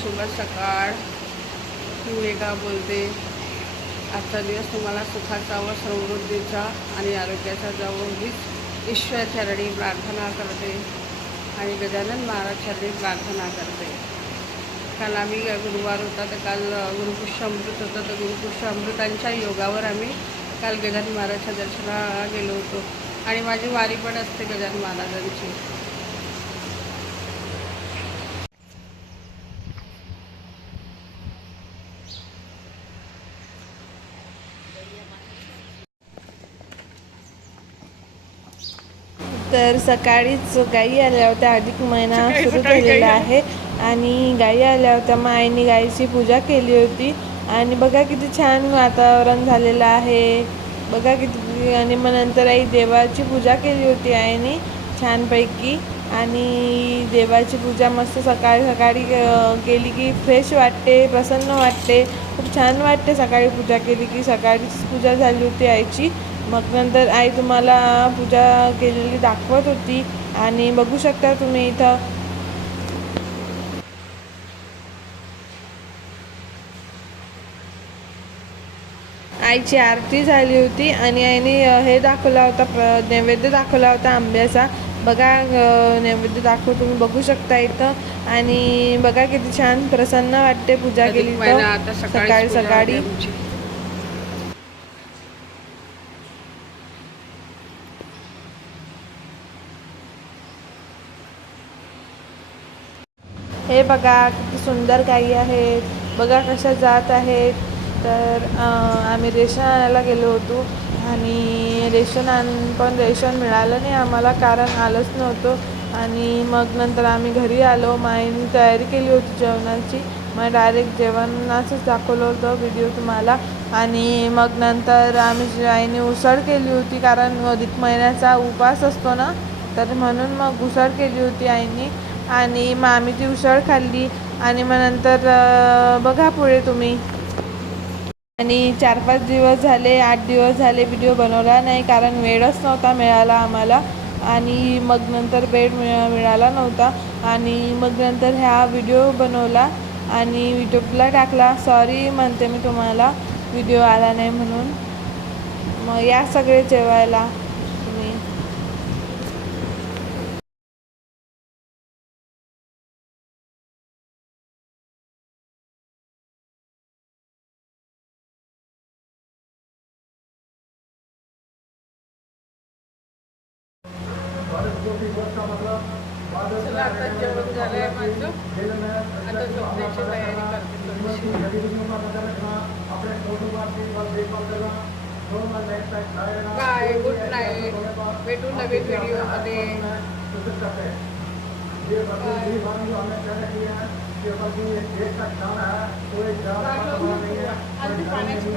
शुभ सकाळ. मी वेगा बोलते. आजचा दिवस तुम्हाला सुखाचा व समृद्धीचा आणि आरोग्याचा जावो हीच ईश्वर चरणी प्रार्थना करते आणि गजानन महाराज चरणी प्रार्थना करते. काल आम्ही गुरुवार होता तर काल गुरुपुष्य अमृत होतं, तर गुरुपुष्य अमृतांच्या योगावर आम्ही काल गजानन महाराजच्या दर्शनाला गेलो होतो आणि माझी वारी पण असते गजानन महाराजांची. तर सकाळीच गायी आल्या होत्या. अधिक महिना सुरू झालेला आहे आणि गायी आल्या होत्या. मग आईने गायीची पूजा केली होती आणि बघा किती छान वातावरण झालेलं आहे. बघा किती. आणि मग नंतर आई देवाची पूजा केली होती आईने छानपैकी. आणि देवाची पूजा मस्त सकाळी सकाळी केली की फ्रेश वाटते, प्रसन्न वाटते, खूप छान वाटते. सकाळी पूजा केली की सकाळीच पूजा झाली होती आईची. मग नंतर आई तुम्हाला पूजा केलेली दाखवत होती आणि बघू शकता तुम्ही इथं आईची आरती झाली होती आणि आईने हे दाखवला होता, नैवेद्य दाखवला होता आंब्याचा. बघा नैवेद्य दाखव तुम्ही बघू शकता इथं. आणि बघा किती छान प्रसन्न वाटते पूजा केली तर सकाळी सकाळी. हे बघा किती सुंदर गायी आहेत, बघा कशा जात आहेत. तर आम्ही रेशन आणायला गेलो होतो आणि पण रेशन मिळालं नाही आम्हाला, कारण आलंच नव्हतं. आणि मग नंतर आम्ही घरी आलो. माईने तयारी केली होती जेवणाची. मग डायरेक्ट जेवणाचंच दाखवलं होतं व्हिडिओ तुम्हाला. आणि मग नंतर आम्ही आईने उसळ केली होती, कारण अधिक महिन्याचा उपवास असतो ना, तर म्हणून मग उसळ केली होती आईने. आणि मग आम्ही ती उसळ खाल्ली. आणि मग नंतर बघा पुढे तुम्ही. आणि 4-5 दिवस झाले, 8 दिवस झाले व्हिडिओ बनवला नाही, कारण वेळच नव्हता मिळाला आम्हाला. आणि मग नंतर बेड मिळाला नव्हता. आणि मग नंतर हा व्हिडिओ बनवला आणि यूट्यूबला टाकला. सॉरी म्हणते मी तुम्हाला व्हिडिओ आला नाही म्हणून. मग या सगळे जेवायला तुम्ही. चला आता जेवण झालं आहे माझं. आता झोपण्याची तयारी करते थोडीशी. Bye, good night. भेटू नवीन व्हिडिओमध्ये. पाण्याची